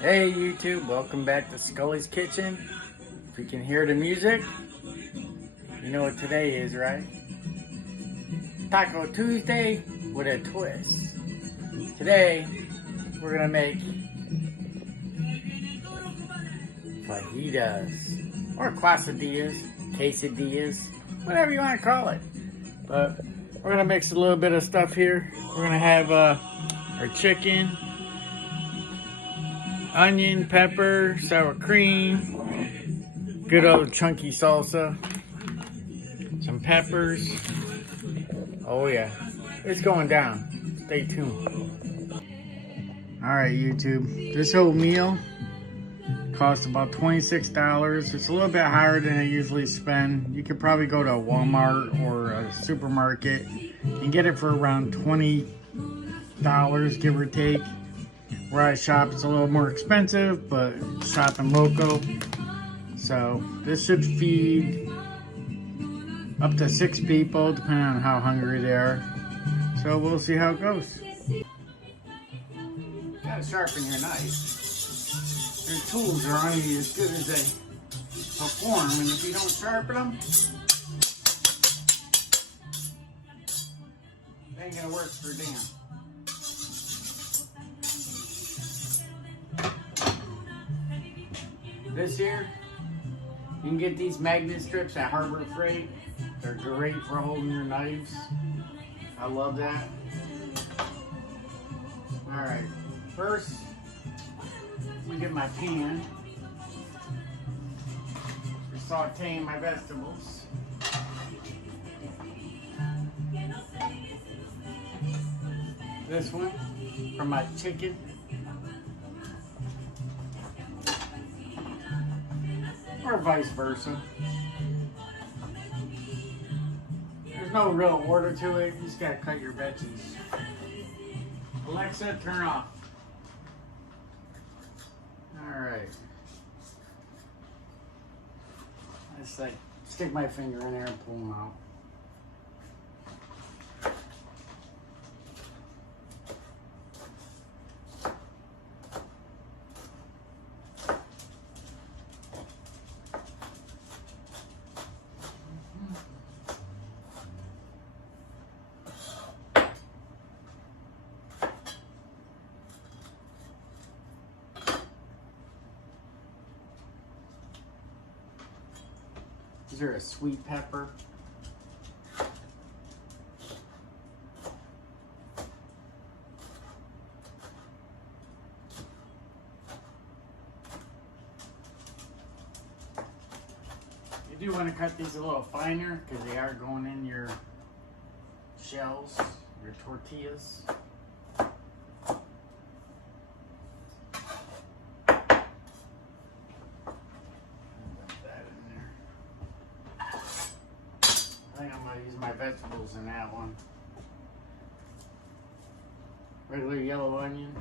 Hey YouTube, welcome back to Scully's Kitchen. If you can hear the music, you know what today is, right? Taco Tuesday with a twist. Today, we're gonna make fajitas, or quesadillas, quesadillas, whatever you want to call it. But we're gonna mix a little bit of stuff here. We're gonna have our chicken, onion, pepper, sour cream, good old chunky salsa, some peppers. Oh yeah, it's going down. Stay tuned. Alright YouTube, this whole meal costs about $26. It's a little bit higher than I usually spend. You could probably go to a Walmart or a supermarket and get it for around $20, give or take. Where I shop, it's a little more expensive, but shopping local. So this should feed up to 6 people, depending on how hungry they are. So we'll see how it goes. Gotta sharpen your knife. Your tools are only as good as they perform, and if you don't sharpen them, they ain't gonna work for damn. This here, you can get these magnet strips at Harbor Freight. They're great for holding your knives. I love that. Alright, first, let me get my pan for sauteing my vegetables. This one for my chicken. Or vice versa. There's no real order to it. You just gotta cut your veggies. Alexa, turn off. Alright. I just like stick my finger in there and pull them out. These are a sweet pepper. You do want to cut these a little finer because they are going in your shells, your tortillas. I think I'm going to use my vegetables in that one. Regular yellow onion.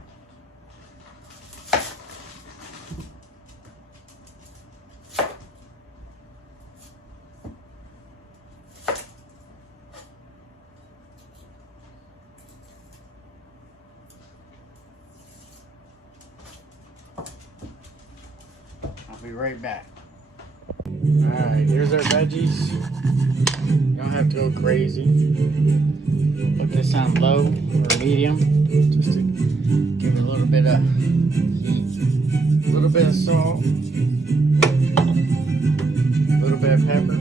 I'll be right back. Alright, here's our veggies. You don't have to go crazy. Put this on low or medium, just to give it a little bit of heat, a little bit of salt, a little bit of pepper.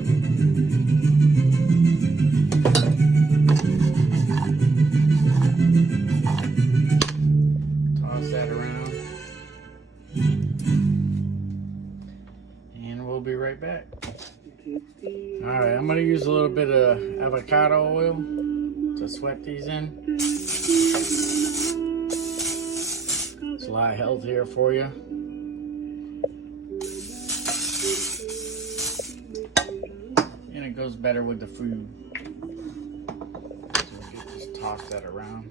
Toss that around. And we'll be right back. Alright, I'm going to use a little bit of avocado oil to sweat these in. It's a lot healthier for you. And it goes better with the food. So we can just toss that around.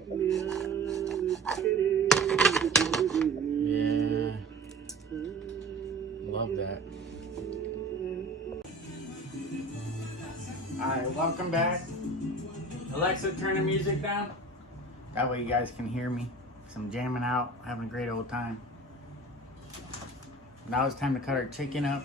Yeah. Love that. Alright, welcome back. Alexa, turn the music down. That way you guys can hear me. 'Cause I'm jamming out, having a great old time. Now it's time to cut our chicken up.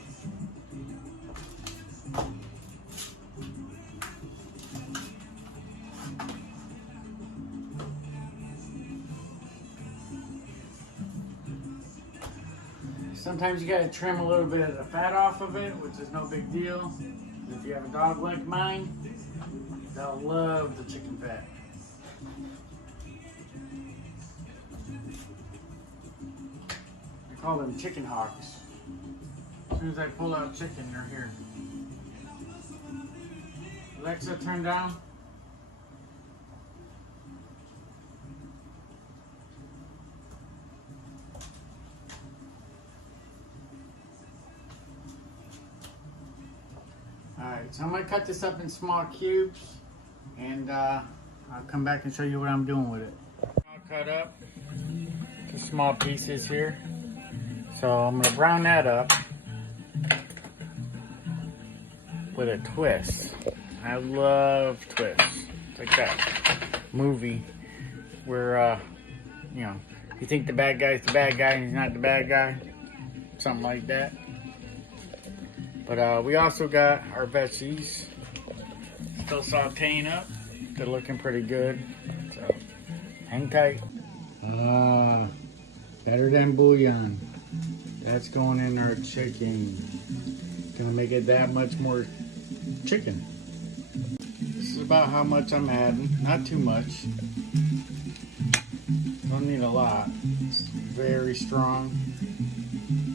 Sometimes you gotta trim a little bit of the fat off of it, which is no big deal. If you have a dog like mine, they'll love the chicken fat. I call them chicken hawks. As soon as I pull out chicken, they're here. Alexa, turn down. Alright, so I'm going to cut this up in small cubes, and I'll come back and show you what I'm doing with it. I'll cut up to small pieces here. So I'm going to brown that up with a twist. I love twists. It's like that movie where, you know, you think the bad guy's the bad guy and he's not the bad guy. Something like that. But we also got our veggies still sauteing up. They're looking pretty good. So hang tight. Better than bouillon. That's going in our chicken. Gonna make it that much more chicken. This is about how much I'm adding. Not too much. Don't need a lot. It's very strong.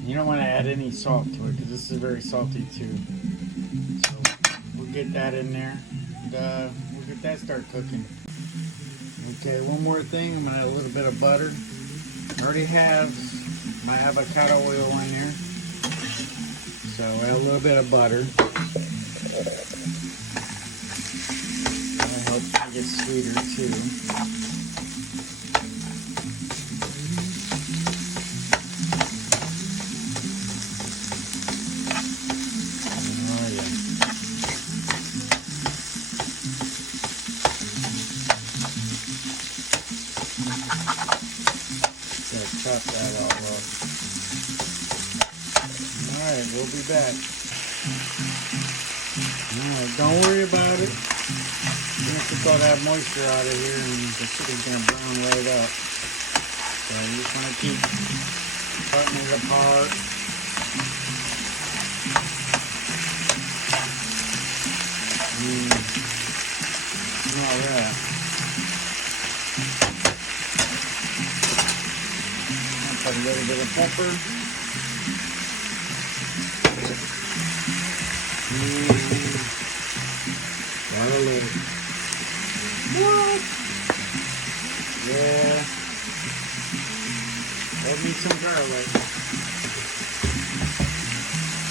You don't want to add any salt to it because this is very salty too. So we'll get that in there and we'll get that start cooking. Okay, one more thing. I'm going to add a little bit of butter. I already have my avocado oil in there. So add a little bit of butter. That helps it get sweeter too. Chop that all up. Alright, we'll be back. Alright, don't worry about it. We're going to take all that moisture out of here and the chicken's going to brown right up. So you just want to keep cutting it apart. All that. Put a little bit of pepper. Garlic. What? Yeah. Love me some garlic.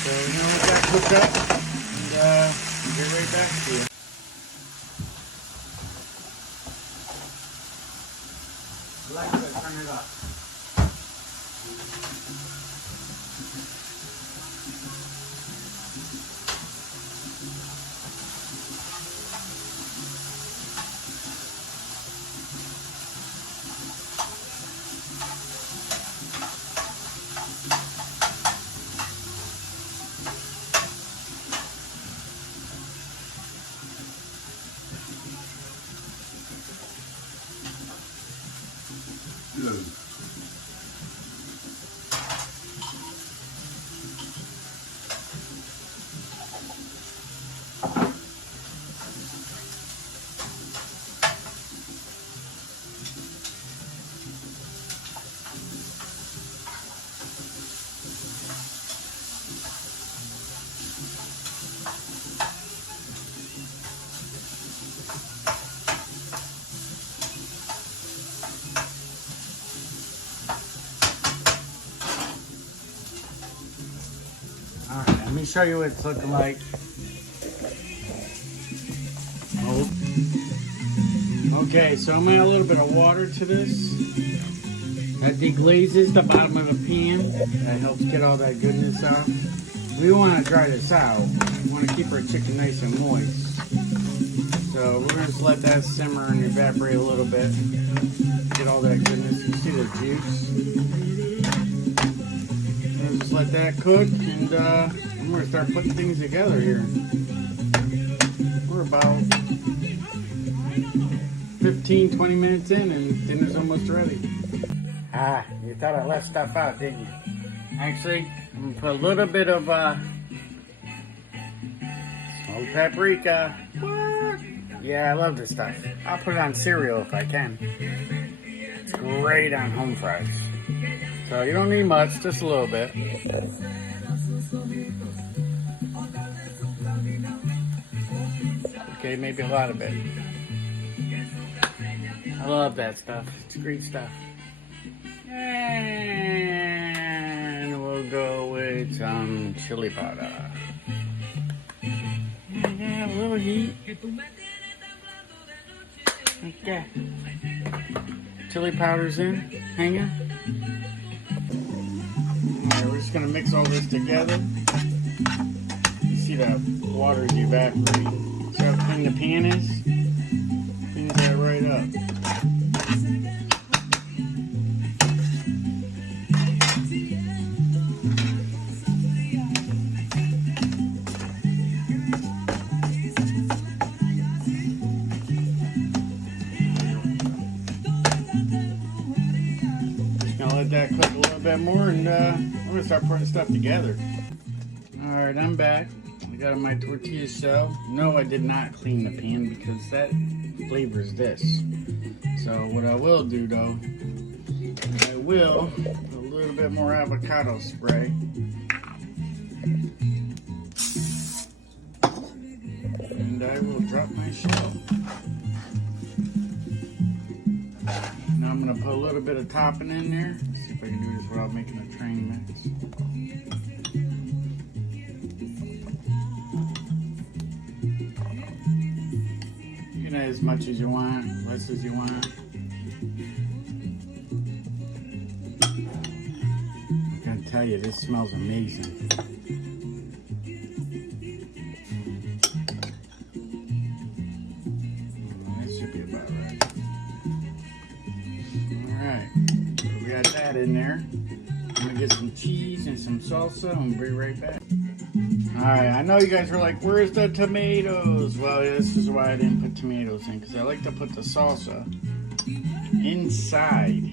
So now let that cook up and we'll get right back to you. Alexa, turn it up. Good. Alright, let me show you what it's looking like. Oh. Okay, so I'm gonna add a little bit of water to this. That deglazes the bottom of the pan. That helps get all that goodness out. We want to dry this out. We want to keep our chicken nice and moist. So we're going to just let that simmer and evaporate a little bit. Get all that goodness. You see the juice? Just just let that cook, and I'm gonna start putting things together here. We're about 15, 20 minutes in, and dinner's almost ready. Ah, you thought I left stuff out, didn't you? Actually, I'm gonna put a little bit of smoked paprika. What? Yeah, I love this stuff. I'll put it on cereal if I can. It's great on home fries. So you don't need much, just a little bit. Okay, maybe a lot of it. I love that stuff. It's great stuff. And we'll go with some chili powder. Yeah, a little heat. Okay. Chili powder's in, hanging. Alright, we're just gonna mix all this together. You see that water's evaporating. See how clean the pan is? Cleans that right up. Let that cook a little bit more, and I'm gonna start putting stuff together. All right, I'm back. I got my tortilla shell. No, I did not clean the pan because that flavors this. So what I will do though, is I will put a little bit more avocado spray. And I will drop my shell. Now I'm going to put a little bit of topping in there. Let's see if I can do this without making a train mix. You can add as much as you want, less as you want. I'm going to tell you, this smells amazing. That should be about right. Alright, so we got that in there. I'm gonna get some cheese and some salsa and we'll be right back. Alright, I know you guys were like, where's the tomatoes? Well, this is why I didn't put tomatoes in, because I like to put the salsa inside.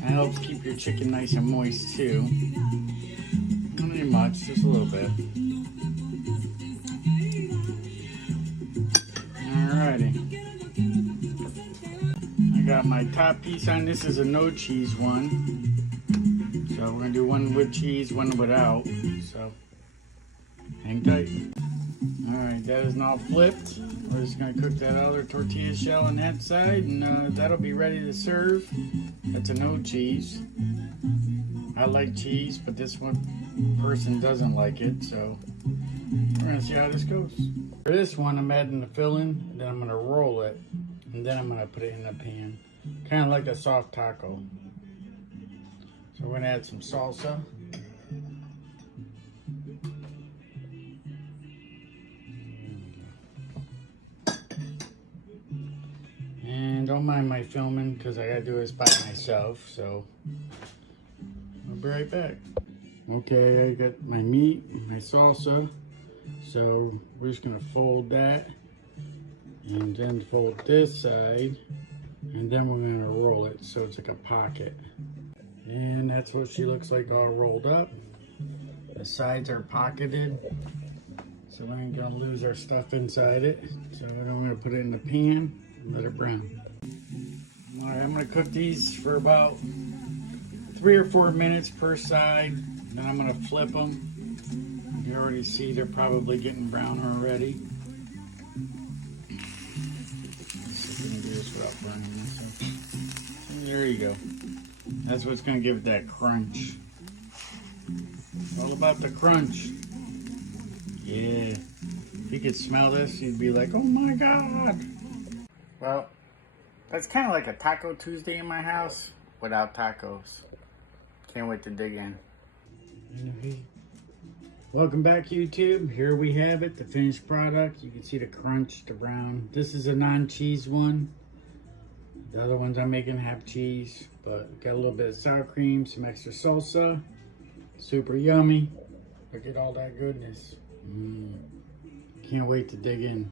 That helps keep your chicken nice and moist too. Don't need much, just a little bit. Alrighty. I got my top piece on. This is a no cheese one. So we're gonna do one with cheese, one without. So hang tight. Alright, that is now flipped. We're just gonna cook that other tortilla shell on that side, and that'll be ready to serve. That's a no cheese. I like cheese, but this one person doesn't like it, so we're gonna see how this goes. For this one, I'm adding the filling, then I'm gonna roll it, and then I'm gonna put it in the pan. Kind of like a soft taco. So we're gonna add some salsa. And don't mind my filming because I gotta do this by myself, so I'll be right back. Okay, I got my meat, my salsa. So we're just gonna fold that and then fold this side, and then we're gonna roll it so it's like a pocket. And that's what she looks like all rolled up. The sides are pocketed, so we ain't gonna lose our stuff inside it. So I'm gonna put it in the pan and let it brown. All right, I'm gonna cook these for about 3 or 4 minutes per side. Then I'm gonna flip them. You already see they're probably getting brown already. Let's see if we can do this without burning this up. And there you go. That's what's gonna give it that crunch. It's all about the crunch. Yeah. If you could smell this, you'd be like, oh my God. Well, that's kind of like a Taco Tuesday in my house without tacos. Can't wait to dig in. Welcome back, YouTube. Here we have it, the finished product. You can see the crunch, the brown. This is a non-cheese one. The other ones I'm making have cheese, but got a little bit of sour cream, some extra salsa, Super yummy. Look at all that goodness. Can't wait to dig in.